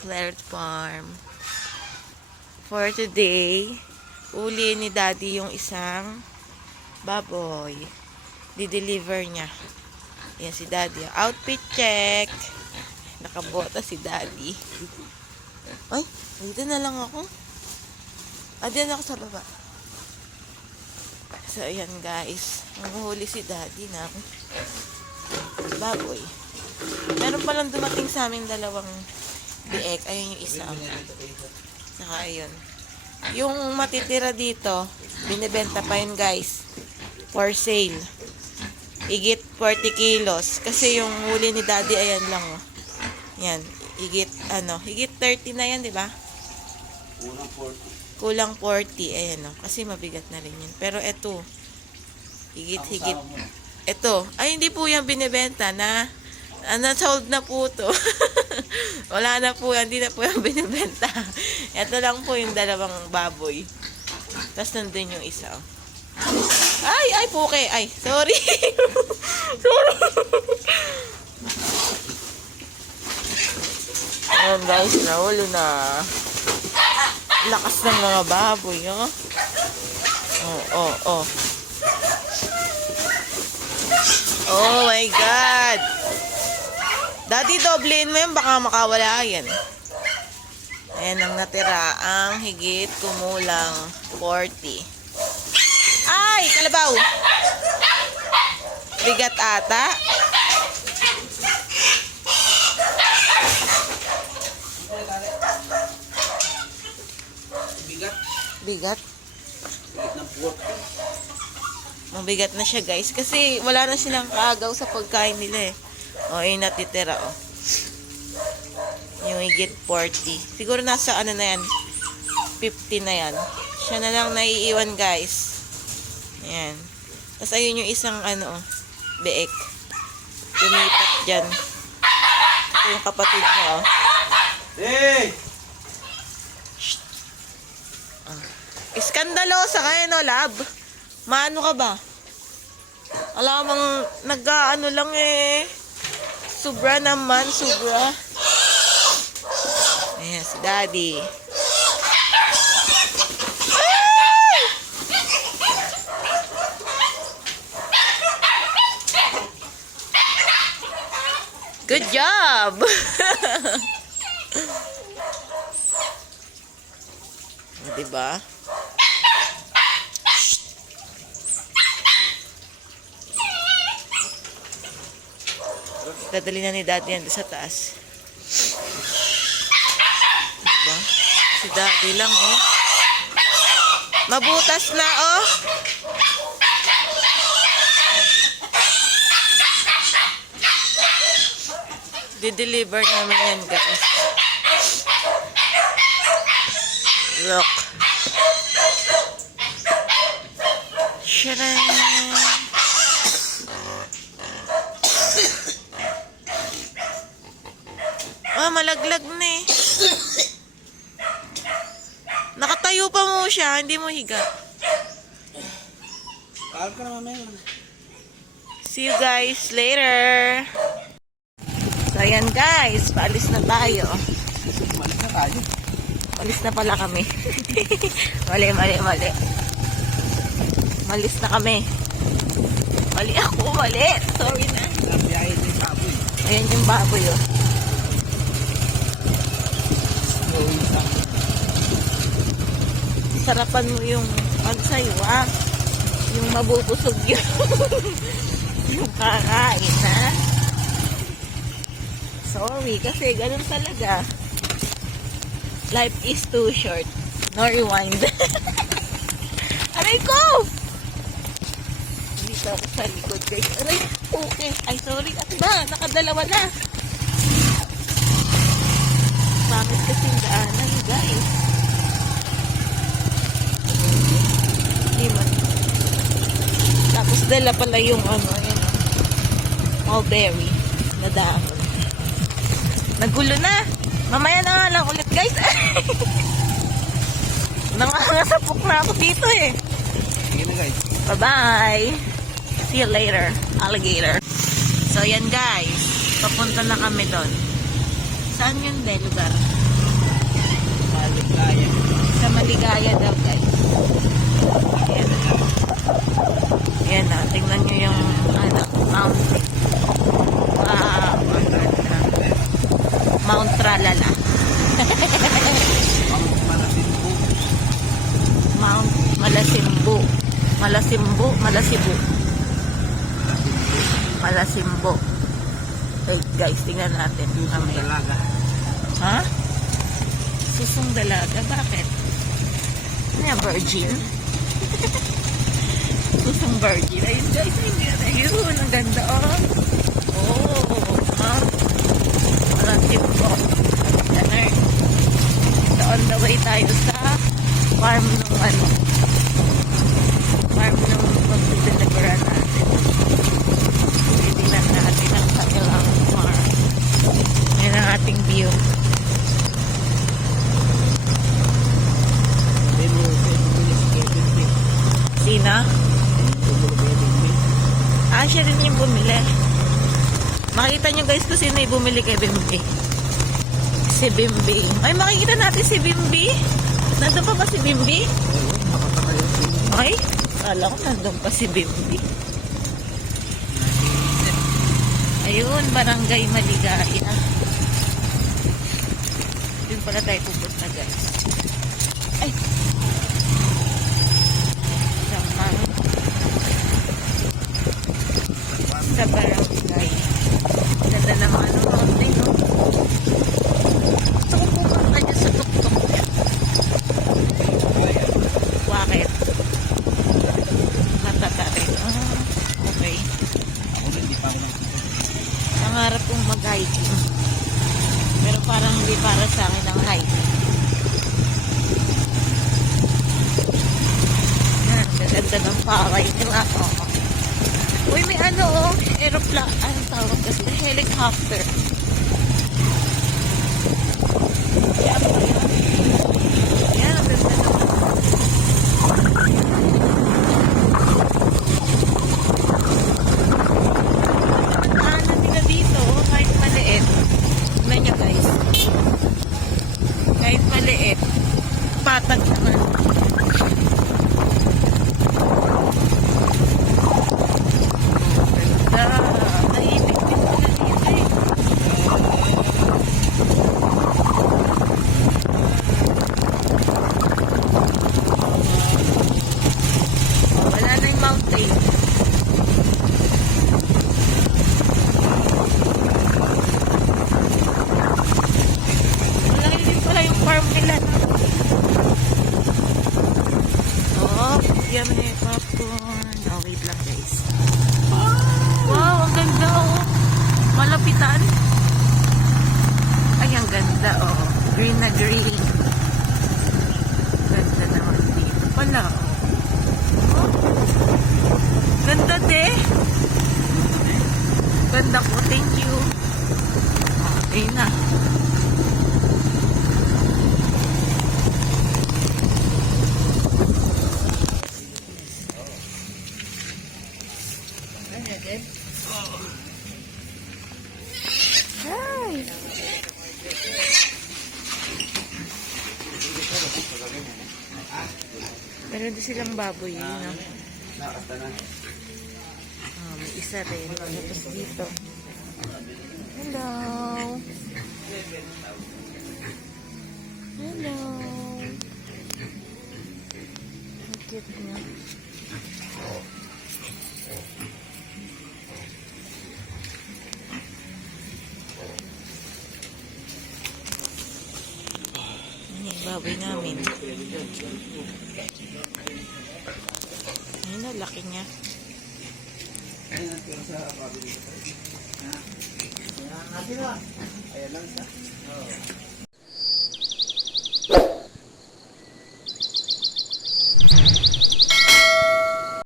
Claret Farm. For today, uli ni Daddy yung isang baboy. Di-deliver niya. Yan si Daddy. Outfit check. Nakabota si Daddy. Ay, dito na lang ako. Diyan ako sa baba. So, ayan guys. Nanguhuli si Daddy ng baboy. Meron palang dumating sa aming dalawang biek. Ayun yung isa. Saka ayun. Yung matitira dito, binibenta pa yun guys. For sale. Igit 40 kilos. Kasi yung huli ni Daddy, ayan lang. Oh. Yan. Higit 30 na yan, di ba? Kulang 40. Ayan o. Kasi mabigat na rin yun. Pero eto. Higit. Eto. Ay, hindi po yan binibenta na. Sold na po to. Wala na po yan. Hindi na po yan binibenta. Eto lang po yung dalawang baboy. Tapos nandun yung isa. Ay, puke. Ay, sorry. Sorry. Ayan guys, nahuli na. Lakas ng mga baboy, oh. Oh. Oh my God. Daddy, doblein mo yan. Baka makawala yan. Ayan ang natira. Ang higit kumulang 40. Ay, kalabaw. Bigat ata. Bigat. Mabigat na siya guys. Kasi wala na silang kaagaw sa pagkain nila eh. O, yung natitira o. Yung higit 40. Siguro nasa ano na yan. 50 na yan. Siya na lang naiiwan guys. Ayan. Tapos ayun yung isang beek. Lumipat dyan. Ito yung kapatid niya o. Hey! Iskandalosa kayo, no, lab? Maano ka ba? Alamang nag-ano lang eh. Sobra naman, sobra. Ayan, si Daddy. Ay! Good job! Diba? Dadali na ni Daddy yan sa taas. Diba? Si Daddy lang, oh. Mabutas na, oh. Di-deliver namin yan, guys. Look. Sharan. Malaglag na eh. Nakatayo pa mo siya, hindi mo higa. Kaal ka naman ngayon. See you guys later. So ayan guys, paalis na tayo. Malis na tayo. Malis na pala kami. Mali. Malis na kami. Mali ako. Sorry na. Ayan yung baboy oh. Sarapan mo yung sa'yo, ah. Yung mabubusog yun. Yung kakain, ha? Sorry, kasi ganun talaga. Life is too short. No rewind. Aray ko! Dito ako sa likod, guys. Aray, okay. Ay, sorry. At ba, nakadalawa na. Pangit kasing daanan, guys. Tapos dala pala yung ayan, mulberry na dahon. Nagulo na. Mamaya na nga lang ulit guys. Nangangasapok na ako dito eh. Sige na guys. Bye bye. See you later, alligator. So yan guys, papunta na kami doon. Saan yun lugar? Maligaya. Sa Maligaya daw, guys. Ayan. Ayan na, tingnan nyo yung ano, mountain. Wow, ang ganda. Mount Tralala. Mount Malasimbu. Malasimbu, Malasibu. Malasimbu. Hey guys, tingnan natin. Susong dalaga. Ha? Susong dalaga? Bakit? Ano yan, virgin? Susong virgin. Ayun guys, ayun. Ang ganda, oh. Oh, Mount Malasimbu. Ganun. So, on the way tayo sa farm ng ano. Farm ng pagdideliveran natin. Titignan natin ang kanilang farm. Yan ang ating view. Sina? Ah, siya rin yung bumili. Makikita nyo guys kung sino yung bumili kay Bimbi. Si Bimbi. Ay, makikita natin si Bimbi. Nandun pa ba si Bimbi? Ay, kala ko nandun pa si Bimbi. Ayun, Barangay Maligaya. Doon pala tayo pupunta guys. Ay! Sa barangay. Ganda ng ano, mountain, no? Gusto kong pumunta dyan sa tuktok niya. Bakit? Matatarin. Ah, okay. Ako hindi pa ako Nangarap kong mag-hiking. Pero parang hindi para sa akin ang hiking. Yan, ganda ng paway nila. Oh. Uy, may ano, oh, aeroplane. Anong tawag kasi? Helicopter. Yan, yan, ang ganda naman. Ano nila dito, kahit maliit. Tignan nyo guys. Kahit maliit, patag naman. Tahimik din pala dito eh. Wala na yung mountain. Wala din pala yung farm nila. Oh, yan na yung popcorn. Oh, wait lang guys. Wow, ang ganda oh. Malapitan. Ay, ang ganda oh. Green na green. Ganda naman dito pala oh. Oh. Ganda de. Ganda ko, thank you. Okay na. Hi. Meron din silang baboy yun, no? Oh, may isa rin. Tapos dito. Hello. Hello. Ang cute niya. Baboy namin. Ayun na, laki niya. Ayan lang siya.